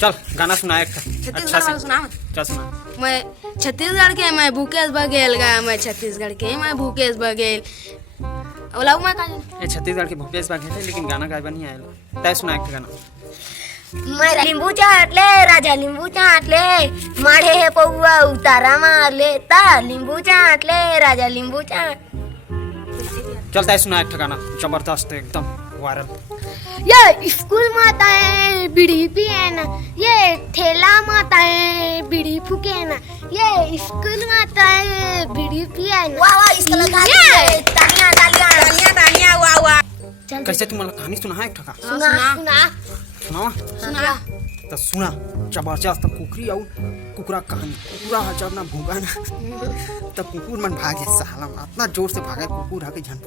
चल गाना सुना एक अच्छा छत्तीसगढ़ वाला से। सुना। चल सुना। मैं छत्तीसगढ़ के मैं भूकेश बघेल गा, मैं छत्तीसगढ़ के मैं भूकेश बघेल। ओला मैं का ये छत्तीसगढ़ के भूपेश बघेल है, लेकिन गाना गायबा नहीं आया। तय सुना एक गाना। मैं लिंबू चाट ले राजा लिंबू चाट ले, माढ़े है पौआ उतारा मार ले ता लिंबू चाट ले राजा लिंबू चाट। चल तय सुना एक गाना जबरदस्त एकदम वायरल। ये स्कूल में आता है बीड़ी पिए ना, ये ठेला में आता है बीड़ी फूके ना, ये स्कूल में आता है बीड़ी पिए ना। वाह वाह इसका लगा तालियां तालियां तालियां तालियां वाह वाह। कैसे तुम कहानी सुना है एक ठका सुना सुना सुनावा सुना तो सुना। जबरदस्त कुकरी और कुकरा कहानी। कुकरा जब ना भूगा ना तब कुकुर मन भागे साला, इतना जोर से भागा कुकुर आके झन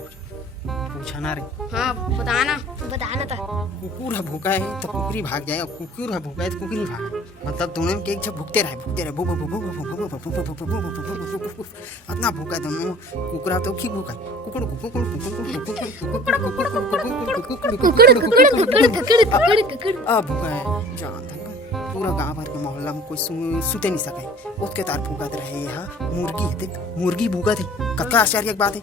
पूछा ना रे। हाँ बताना। बताना था कुकुर है भूखा है तो कुकरी भाग जाए, और कुकुर है भूखा है तो कुकरी भागे। मतलब दोनों में एक जब भूखते रहे भू भू भू भू भू भू भू। इतना भूखा है दोनों। कुकरा तो की भूखा है कुकुर कुकुर अब भूखा है जान था। पूरा गांव भर के मोहल्ला में कोई सुते नहीं सके, उसके तार भूखत रहे। यहाँ मुर्गी है, मुर्गी भूखा थी। कतना आश्चर्य की बात है।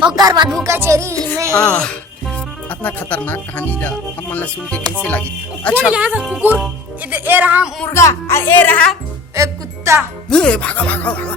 ओकर बाद भूखा चेरी में इतना खतरनाक कहानी ला अब मन ला सुन के कैसे लगी। अच्छा यहाँ था कुकुर, ये रहा मुर्गा और ये रहा एक कुत्ता। भागा भागा भागा।